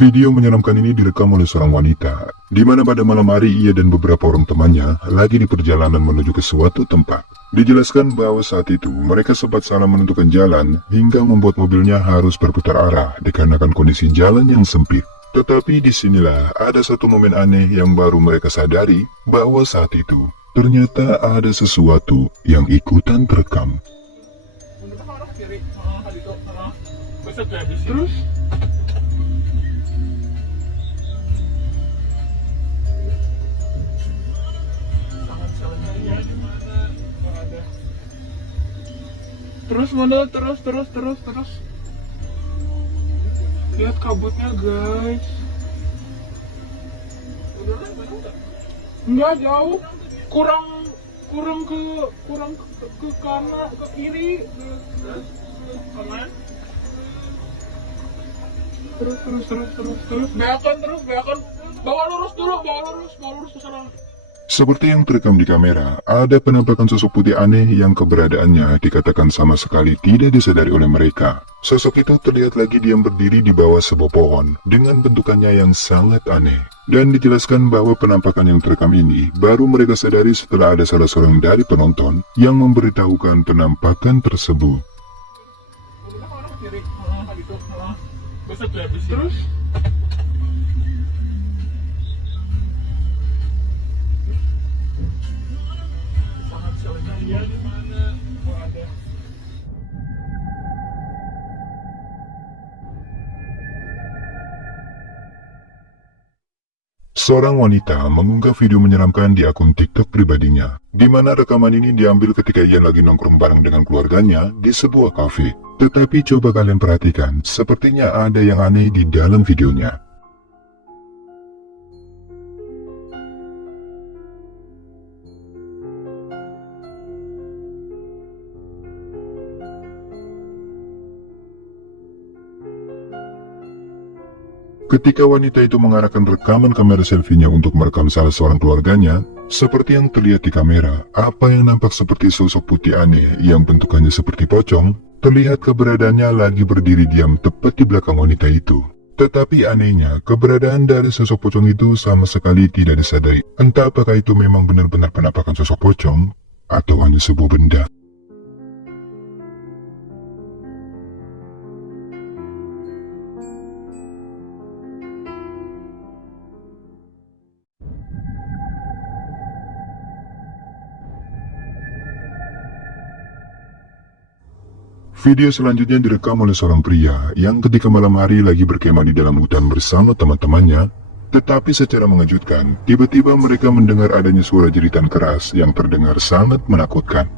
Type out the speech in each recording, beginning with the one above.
Video menyeramkan ini direkam oleh seorang wanita, di mana pada malam hari ia dan beberapa orang temannya lagi di perjalanan menuju ke suatu tempat. Dijelaskan bahwa saat itu mereka sempat salah menentukan jalan hingga membuat mobilnya harus berputar arah dikarenakan kondisi jalan yang sempit. Tetapi disinilah ada satu momen aneh yang baru mereka sadari bahwa saat itu ternyata ada sesuatu yang ikutan terekam. Terus mana terus lihat kabutnya guys, nggak jauh, kurang ke kanan ke kiri kanan, terus beakan bawa lurus ke sana. Seperti yang terekam di kamera, ada penampakan sosok putih aneh yang keberadaannya dikatakan sama sekali tidak disadari oleh mereka. Sosok itu terlihat lagi diam berdiri di bawah sebuah pohon dengan bentukannya yang sangat aneh. Dan dijelaskan bahwa penampakan yang terekam ini baru mereka sadari setelah ada salah seorang dari penonton yang memberitahukan penampakan tersebut. Terus Seorang wanita mengunggah video menyeramkan di akun TikTok pribadinya, di mana rekaman ini diambil ketika ia lagi nongkrong bareng dengan keluarganya di sebuah kafe. Tetapi coba kalian perhatikan, sepertinya ada yang aneh di dalam videonya. Ketika wanita itu mengarahkan rekaman kamera selfie-nya untuk merekam salah seorang keluarganya, seperti yang terlihat di kamera, apa yang nampak seperti sosok putih aneh yang bentukannya seperti pocong, terlihat keberadaannya lagi berdiri diam tepat di belakang wanita itu. Tetapi anehnya, keberadaan dari sosok pocong itu sama sekali tidak disadari. Entah apakah itu memang benar-benar penampakan sosok pocong, atau hanya sebuah benda. Video selanjutnya direkam oleh seorang pria yang ketika malam hari lagi berkemah di dalam hutan bersama teman-temannya, tetapi secara mengejutkan, tiba-tiba mereka mendengar adanya suara jeritan keras yang terdengar sangat menakutkan.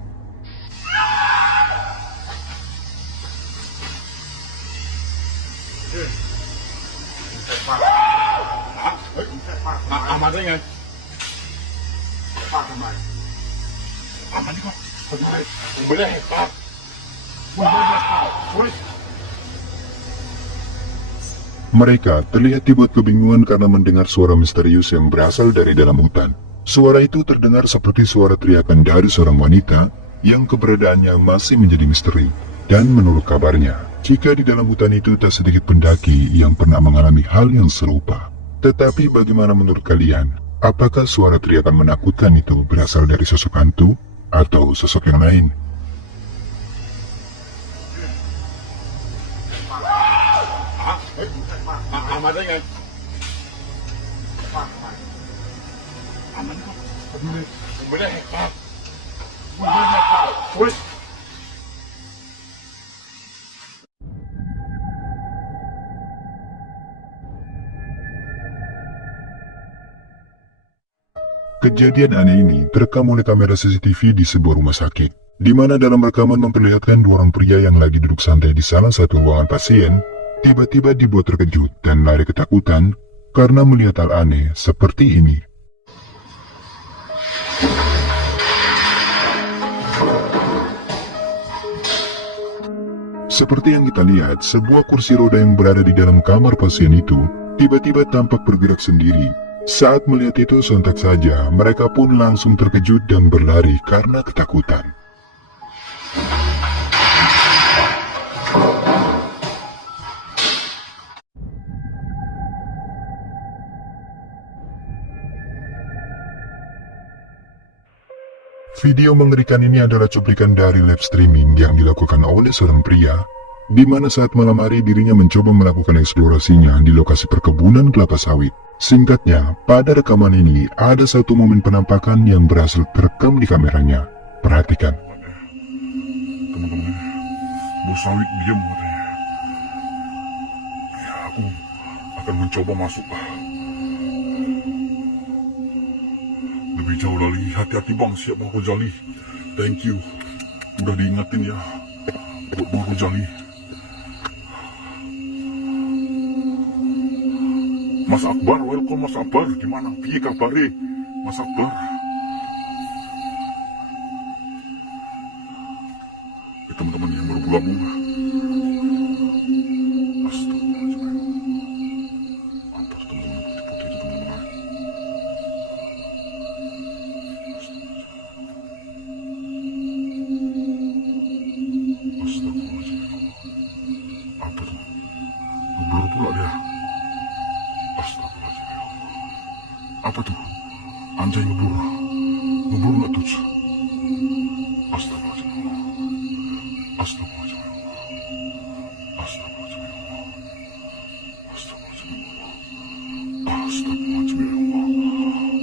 Mereka terlihat dibuat kebingungan karena mendengar suara misterius yang berasal dari dalam hutan. Suara itu terdengar seperti suara teriakan dari seorang wanita yang keberadaannya masih menjadi misteri. Dan menurut kabarnya, jika di dalam hutan itu tak sedikit pendaki yang pernah mengalami hal yang serupa. Tetapi bagaimana menurut kalian? Apakah suara teriakan menakutkan itu berasal dari sosok hantu atau sosok yang lain? Kejadian aneh ini terekam oleh kamera CCTV di sebuah rumah sakit, di mana dalam rekaman memperlihatkan dua orang pria yang lagi duduk santai di salah satu ruangan pasien, tiba-tiba dibuat terkejut dan lari ketakutan karena melihat hal aneh seperti ini. Seperti yang kita lihat, sebuah kursi roda yang berada di dalam kamar pasien itu tiba-tiba tampak bergerak sendiri. Saat melihat itu sontak saja, mereka pun langsung terkejut dan berlari karena ketakutan. Video mengerikan ini adalah cuplikan dari live streaming yang dilakukan oleh seorang pria, di mana saat malam hari dirinya mencoba melakukan eksplorasinya di lokasi perkebunan kelapa sawit. Singkatnya, pada rekaman ini ada satu momen penampakan yang berhasil terekam di kameranya. Perhatikan. Teman-teman, bos sawit diam katanya. Ya, aku akan mencoba masuk. Lebih jauh lagi, hati-hati bang, siap Bang Rojali. Thank you, udah diingetin ya, buat Bang Rojali. Mas Akbar, welcome Mas Akbar. Gimana? Piye kabare? Mas Akbar. Teman-teman yang baru bergabung. Astagfirullahaladzim. Apa tuh teman-teman putih-putih itu teman-teman? Astagfirullahaladzim. Apa tuh? Ngeblur pula dia. Astagfirullahaladzim. Apa tuh? Anjay ngeblur. Ngeblur nggak tuh? Astagfirullahaladzim. Astagfirullahaladzim. Astagfirullahaladzim. Astagfirullahaladzim.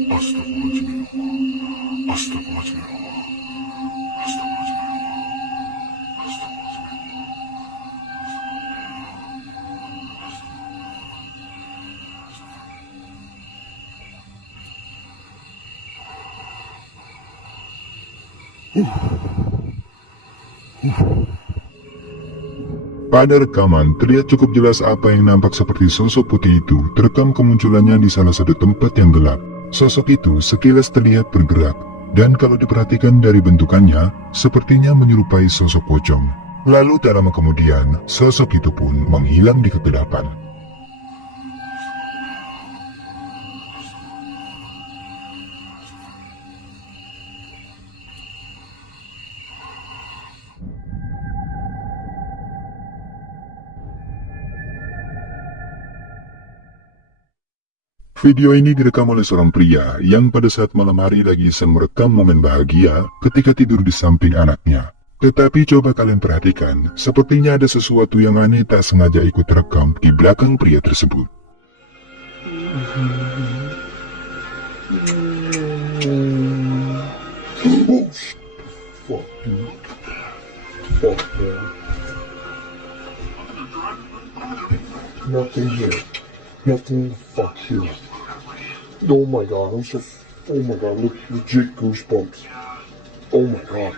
Astagfirullahaladzim. Astagfirullahaladzim. Astagfirullahaladzim. Pada rekaman, terlihat cukup jelas apa yang nampak seperti sosok putih itu terekam kemunculannya di salah satu tempat yang gelap. Sosok itu sekilas terlihat bergerak, dan kalau diperhatikan dari bentukannya, sepertinya menyerupai sosok pocong. Lalu tak lama kemudian, sosok itu pun menghilang di kegelapan. Video ini direkam oleh seorang pria yang pada saat malam hari lagi iseng merekam momen bahagia ketika tidur di samping anaknya. Tetapi coba kalian perhatikan, sepertinya ada sesuatu yang aneh tak sengaja ikut terekam di belakang pria tersebut. Fuck you. Fuck man. Nothing here. Nothing fuck here. Oh my god, I'm so... Oh my god, legit goosebumps. Oh my god.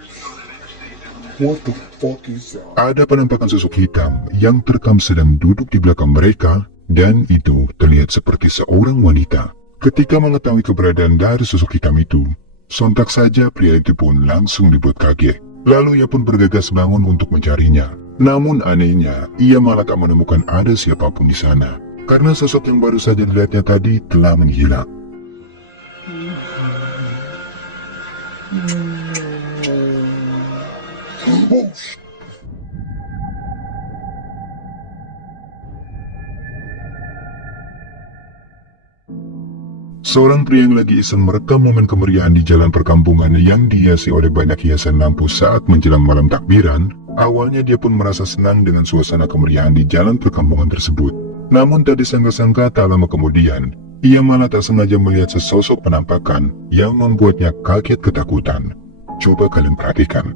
What the fuck is that? Ada penampakan sosok hitam yang terekam sedang duduk di belakang mereka, dan itu terlihat seperti seorang wanita. Ketika mengetahui keberadaan dari sosok hitam itu, sontak saja pria itu pun langsung dibuat kaget. Lalu ia pun bergegas bangun untuk mencarinya. Namun anehnya, ia malah tak menemukan ada siapapun di sana, karena sosok yang baru saja dilihatnya tadi telah menghilang. Seorang pria yang lagi iseng merekam momen kemeriahan di jalan perkampungan yang dihiasi oleh banyak hiasan lampu saat menjelang malam takbiran, awalnya dia pun merasa senang dengan suasana kemeriahan di jalan perkampungan tersebut. Namun tak disangka-sangka tak lama kemudian, ia malah tak sengaja melihat sesosok penampakan yang membuatnya kaget ketakutan. Coba kalian perhatikan.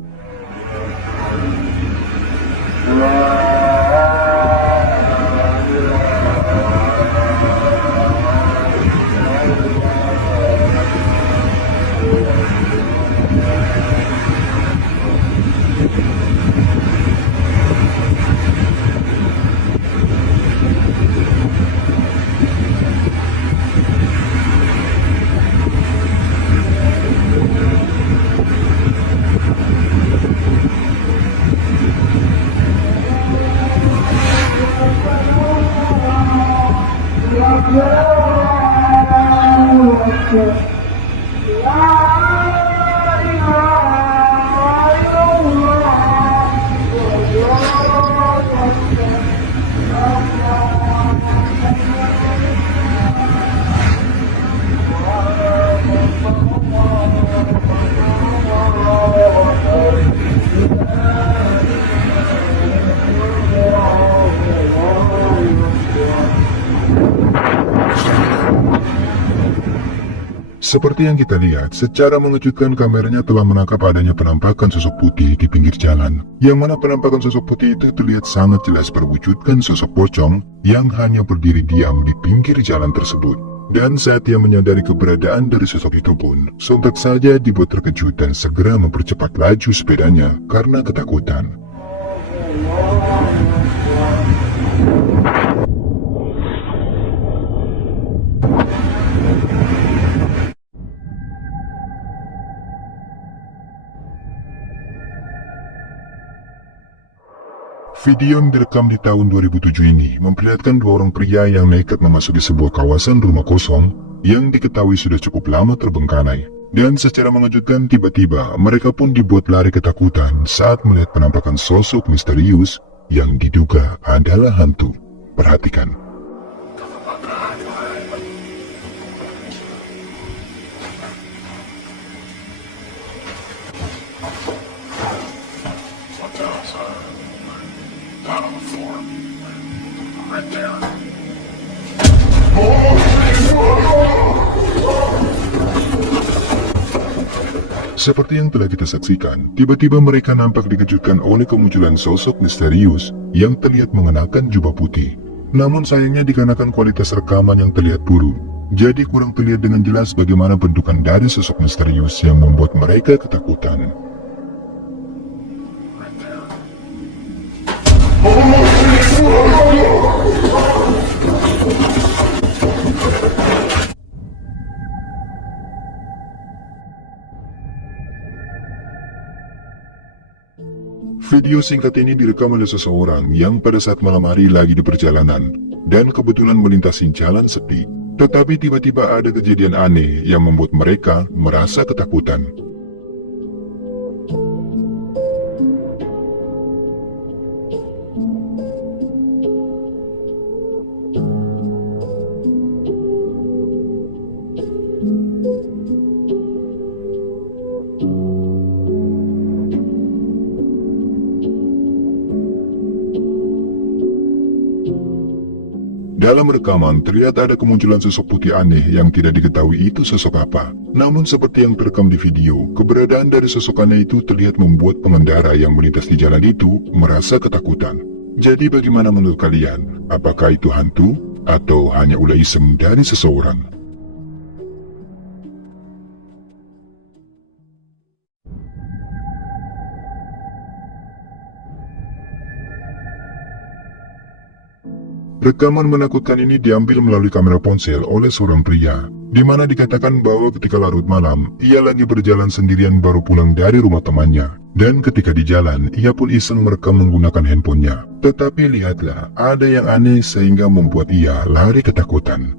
Seperti yang kita lihat, secara mengejutkan kameranya telah menangkap adanya penampakan sosok putih di pinggir jalan. Yang mana penampakan sosok putih itu terlihat sangat jelas berwujudkan sosok pocong yang hanya berdiri diam di pinggir jalan tersebut. Dan saat ia menyadari keberadaan dari sosok itu pun, sontak saja dibuat terkejut dan segera mempercepat laju sepedanya karena ketakutan. Video yang direkam di tahun 2007 ini memperlihatkan dua orang pria yang nekat memasuki sebuah kawasan rumah kosong yang diketahui sudah cukup lama terbengkalai. Dan secara mengejutkan tiba-tiba mereka pun dibuat lari ketakutan saat melihat penampakan sosok misterius yang diduga adalah hantu. Perhatikan. Seperti yang telah kita saksikan, tiba-tiba mereka nampak dikejutkan oleh kemunculan sosok misterius yang terlihat mengenakan jubah putih. Namun sayangnya dikarenakan kualitas rekaman yang terlihat buruk, jadi kurang terlihat dengan jelas bagaimana bentukan dari sosok misterius yang membuat mereka ketakutan. Video singkat ini direkam oleh seseorang yang pada saat malam hari lagi di perjalanan dan kebetulan melintasi jalan sepi. Tetapi tiba-tiba ada kejadian aneh yang membuat mereka merasa ketakutan. Dalam rekaman, terlihat ada kemunculan sosok putih aneh yang tidak diketahui itu sosok apa. Namun seperti yang terekam di video, keberadaan dari sosok aneh itu terlihat membuat pengendara yang melintas di jalan itu merasa ketakutan. Jadi bagaimana menurut kalian? Apakah itu hantu? Atau hanya ulah iseng dari seseorang? Rekaman menakutkan ini diambil melalui kamera ponsel oleh seorang pria, di mana dikatakan bahwa ketika larut malam, ia lagi berjalan sendirian baru pulang dari rumah temannya. Dan ketika di jalan, ia pun iseng merekam menggunakan handphonenya. Tetapi lihatlah, ada yang aneh sehingga membuat ia lari ketakutan.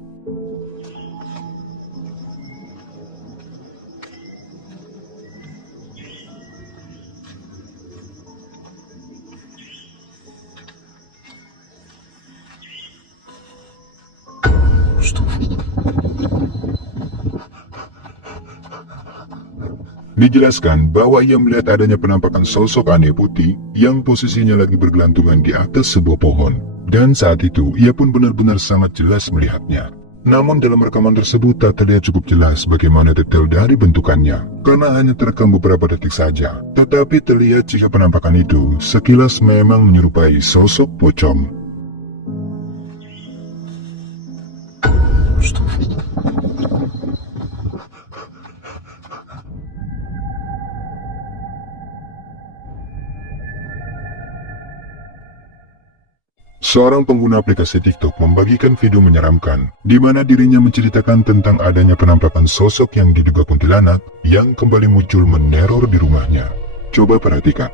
Dijelaskan bahwa ia melihat adanya penampakan sosok aneh putih yang posisinya lagi bergelantungan di atas sebuah pohon. Dan saat itu ia pun benar-benar sangat jelas melihatnya. Namun dalam rekaman tersebut tak terlihat cukup jelas bagaimana detail dari bentukannya, karena hanya terekam beberapa detik saja. Tetapi terlihat jika penampakan itu sekilas memang menyerupai sosok pocong. Seorang pengguna aplikasi TikTok membagikan video menyeramkan, di mana dirinya menceritakan tentang adanya penampakan sosok yang diduga kuntilanak yang kembali muncul meneror di rumahnya. Coba perhatikan.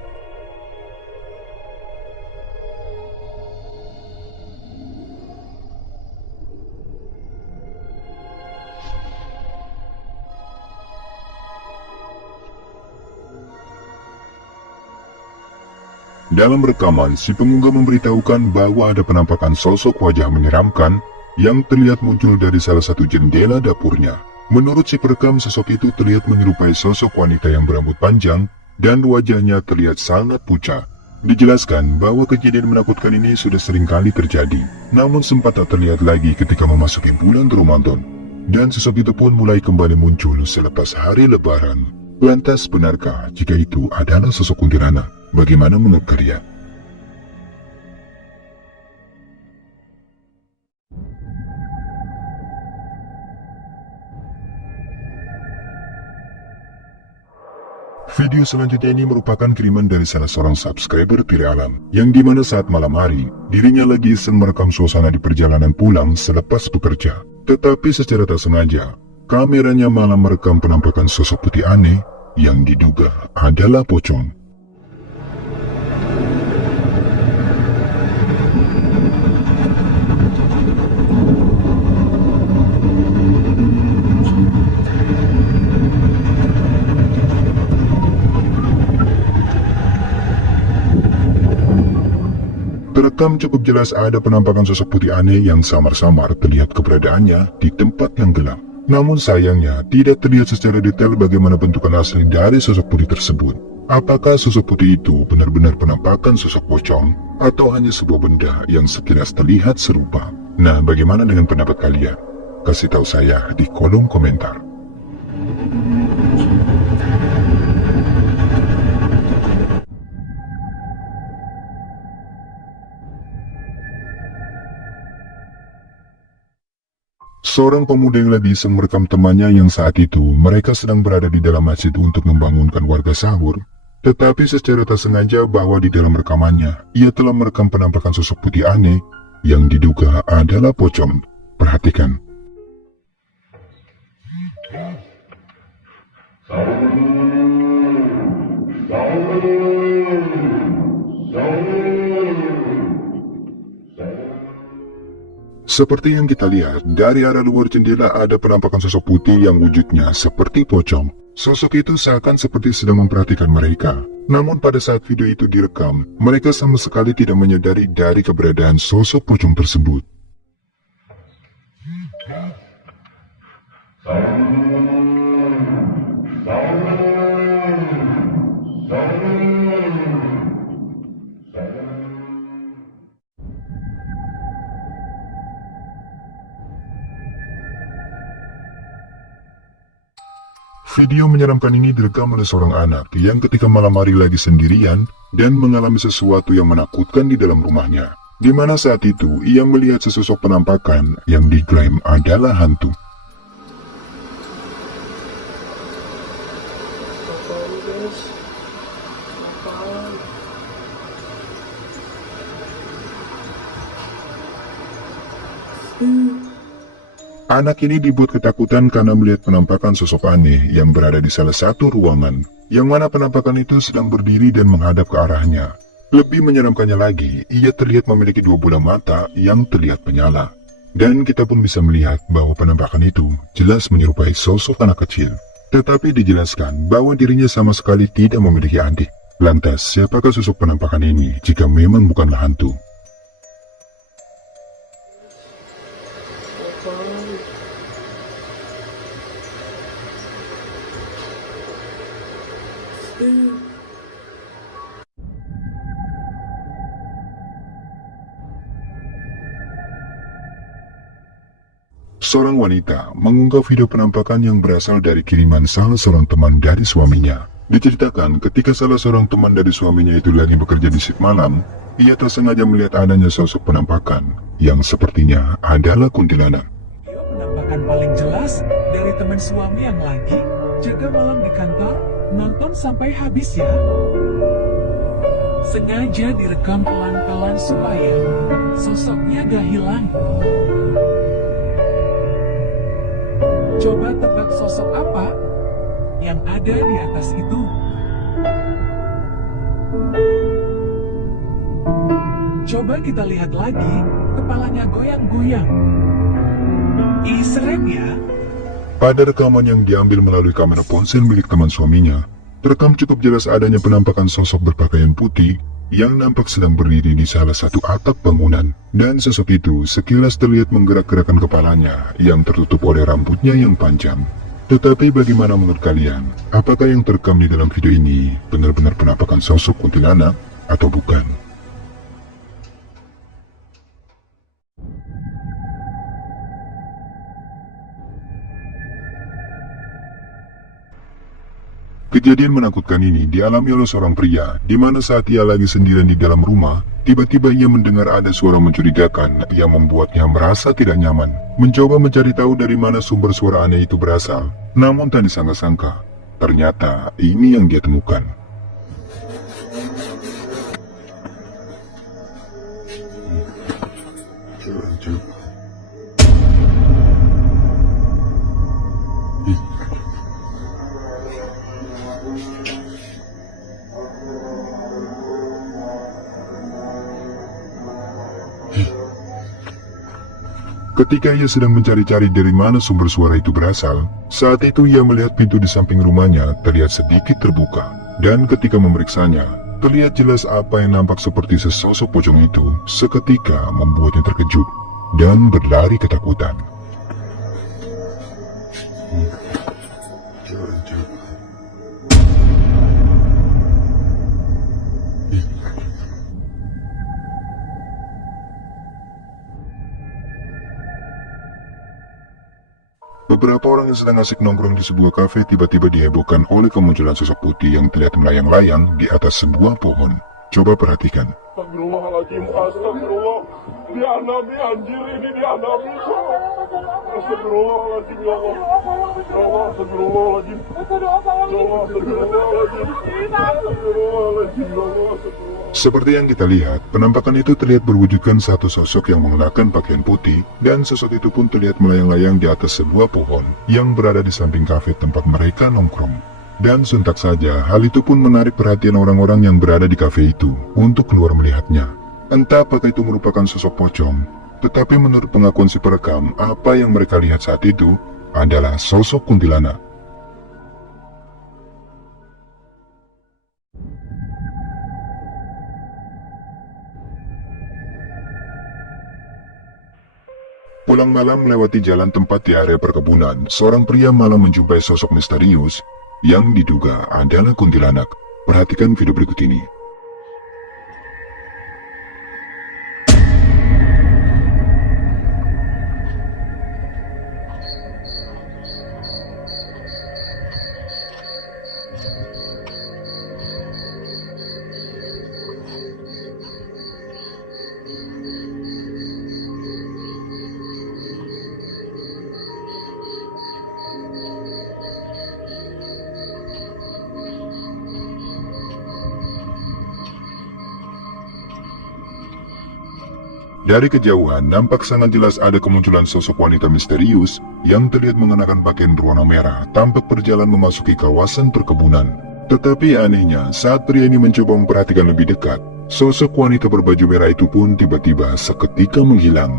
Dalam rekaman, si pengunggah memberitahukan bahwa ada penampakan sosok wajah menyeramkan yang terlihat muncul dari salah satu jendela dapurnya. Menurut si perekam, sosok itu terlihat menyerupai sosok wanita yang berambut panjang dan wajahnya terlihat sangat pucat. Dijelaskan bahwa kejadian menakutkan ini sudah sering kali terjadi, namun sempat tak terlihat lagi ketika memasuki bulan Ramadan. dan sosok itu pun mulai kembali muncul selepas hari lebaran. Lantas benarkah jika itu adalah sosok kuntilanak? Bagaimana menurut kalian? Video selanjutnya ini merupakan kiriman dari salah seorang subscriber Piri Alam, yang dimana saat malam hari, dirinya lagi iseng merekam suasana di perjalanan pulang selepas bekerja. Tetapi secara tak sengaja, kameranya malah merekam penampakan sosok putih aneh yang diduga adalah pocong. Terekam cukup jelas ada penampakan sosok putih aneh yang samar-samar terlihat keberadaannya di tempat yang gelap. Namun sayangnya tidak terlihat secara detail bagaimana bentukan asli dari sosok putih tersebut. Apakah sosok putih itu benar-benar penampakan sosok pocong atau hanya sebuah benda yang sekilas terlihat serupa? Nah, bagaimana dengan pendapat kalian? Kasih tahu saya di kolom komentar. Seorang pemuda yang lagi iseng merekam temannya yang saat itu mereka sedang berada di dalam masjid untuk membangunkan warga sahur. Tetapi secara tak sengaja bahwa di dalam rekamannya, ia telah merekam penampakan sosok putih aneh yang diduga adalah pocong. Perhatikan. Seperti yang kita lihat, dari arah luar jendela ada penampakan sosok putih yang wujudnya seperti pocong. Sosok itu seakan seperti sedang memperhatikan mereka. Namun pada saat video itu direkam, mereka sama sekali tidak menyadari dari keberadaan sosok pocong tersebut. Video menyeramkan ini direkam oleh seorang anak yang ketika malam hari lagi sendirian dan mengalami sesuatu yang menakutkan di dalam rumahnya. Di mana saat itu ia melihat sesosok penampakan yang diklaim adalah hantu. Anak ini dibuat ketakutan karena melihat penampakan sosok aneh yang berada di salah satu ruangan, yang mana penampakan itu sedang berdiri dan menghadap ke arahnya. Lebih menyeramkannya lagi, ia terlihat memiliki dua bola mata yang terlihat menyala. Dan kita pun bisa melihat bahwa penampakan itu jelas menyerupai sosok anak kecil. Tetapi dijelaskan bahwa dirinya sama sekali tidak memiliki adik. Lantas, siapakah sosok penampakan ini jika memang bukanlah hantu? Seorang wanita mengunggah video penampakan yang berasal dari kiriman salah seorang teman dari suaminya. Diceritakan ketika salah seorang teman dari suaminya itu lagi bekerja di shift malam, ia tersengaja melihat adanya sosok penampakan yang sepertinya adalah kuntilanak. Video penampakan paling jelas dari teman suami yang lagi jaga malam di kantor, nonton sampai habis ya. Sengaja direkam pelan-pelan supaya sosoknya gak hilang. Coba tebak sosok apa yang ada di atas itu. Coba kita lihat lagi, kepalanya goyang-goyang. Serem ya. Pada rekaman yang diambil melalui kamera ponsel milik teman suaminya, terekam cukup jelas adanya penampakan sosok berpakaian putih yang nampak sedang berdiri di salah satu atap bangunan. Dan sosok itu sekilas terlihat menggerak-gerakkan kepalanya yang tertutup oleh rambutnya yang panjang. Tetapi bagaimana menurut kalian? Apakah yang terekam di dalam video ini benar-benar penampakan sosok kuntilanak atau bukan? Kejadian menakutkan ini dialami oleh seorang pria, di mana saat ia lagi sendirian di dalam rumah, tiba-tiba ia mendengar ada suara mencurigakan yang membuatnya merasa tidak nyaman. Mencoba mencari tahu dari mana sumber suara aneh itu berasal, namun tak disangka-sangka, ternyata ini yang dia temukan. Ketika ia sedang mencari-cari dari mana sumber suara itu berasal, saat itu ia melihat pintu di samping rumahnya terlihat sedikit terbuka. Dan ketika memeriksanya, terlihat jelas apa yang nampak seperti sesosok pocong itu seketika membuatnya terkejut dan berlari ketakutan. Beberapa orang yang sedang asik nongkrong di sebuah kafe tiba-tiba dihebohkan oleh kemunculan sosok putih yang terlihat melayang-layang di atas sebuah pohon. Coba perhatikan. Astagfirullahaladzim, astagfirullah. Dia nabi anjir ini, dia nabi. Astagfirullahaladzim, ya Allah. Ya Allah, astagfirullahaladzim. Ya Allah, astagfirullahaladzim. Astagfirullahaladzim, ya Allah, astagfirullah. Seperti yang kita lihat, penampakan itu terlihat berwujudkan satu sosok yang mengenakan pakaian putih, dan sosok itu pun terlihat melayang-layang di atas sebuah pohon yang berada di samping kafe tempat mereka nongkrong. Dan sontak saja, hal itu pun menarik perhatian orang-orang yang berada di kafe itu untuk keluar melihatnya. Entah apakah itu merupakan sosok pocong, tetapi menurut pengakuan si perekam, apa yang mereka lihat saat itu adalah sosok kuntilanak. Pulang malam melewati jalan tempat di area perkebunan, seorang pria malah menjumpai sosok misterius yang diduga adalah kuntilanak. Perhatikan video berikut ini. Dari kejauhan, nampak sangat jelas ada kemunculan sosok wanita misterius yang terlihat mengenakan pakaian berwarna merah, tampak berjalan memasuki kawasan perkebunan. Tetapi anehnya, saat pria ini mencoba memperhatikan lebih dekat, sosok wanita berbaju merah itu pun tiba-tiba seketika menghilang.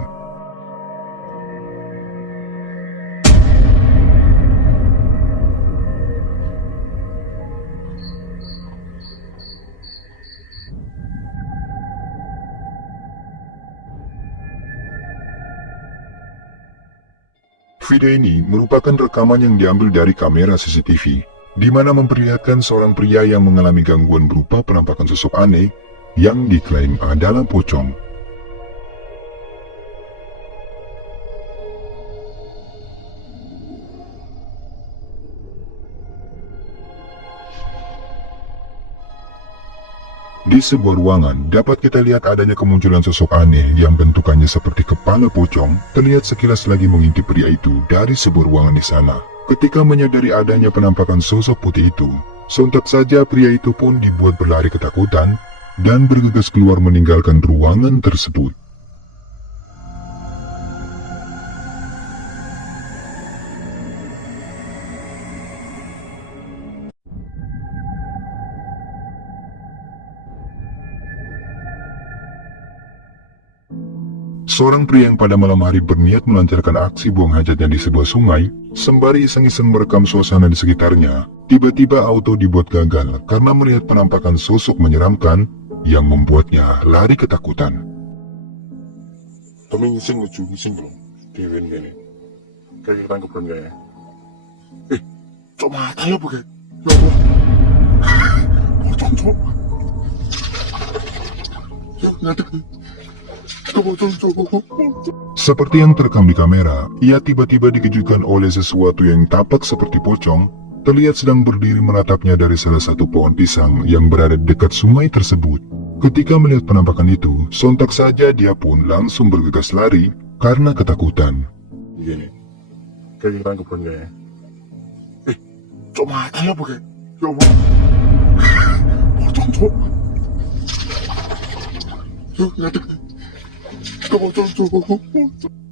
Video ini merupakan rekaman yang diambil dari kamera CCTV, di mana memperlihatkan seorang pria yang mengalami gangguan berupa penampakan sosok aneh yang diklaim adalah pocong. Di sebuah ruangan, dapat kita lihat adanya kemunculan sosok aneh yang bentukannya seperti kepala pocong, terlihat sekilas lagi mengintip pria itu dari sebuah ruangan di sana. Ketika menyadari adanya penampakan sosok putih itu, sontak saja pria itu pun dibuat berlari ketakutan dan bergegas keluar meninggalkan ruangan tersebut. Seorang pria yang pada malam hari berniat melancarkan aksi buang hajatnya di sebuah sungai, sembari iseng-iseng merekam suasana di sekitarnya, tiba-tiba auto dibuat gagal karena melihat penampakan sosok menyeramkan yang membuatnya lari ketakutan. Tapi ngising lucu, ngising belum? Dewen gini. Kayak kita tangkap ya? Cok mata lo pakai. Ya Allah. Pocong, cok. Ya, ngadek. Seperti yang terekam di kamera, ia tiba-tiba dikejutkan oleh sesuatu yang tampak seperti pocong terlihat sedang berdiri menatapnya dari salah satu pohon pisang yang berada dekat sungai tersebut. Ketika melihat penampakan itu, sontak saja dia pun langsung bergegas lari karena ketakutan. Gini, kayak kita nangkep ya. Cok mata ya pakai. Coba. Pocong cok. Cok, ngadek. Cok.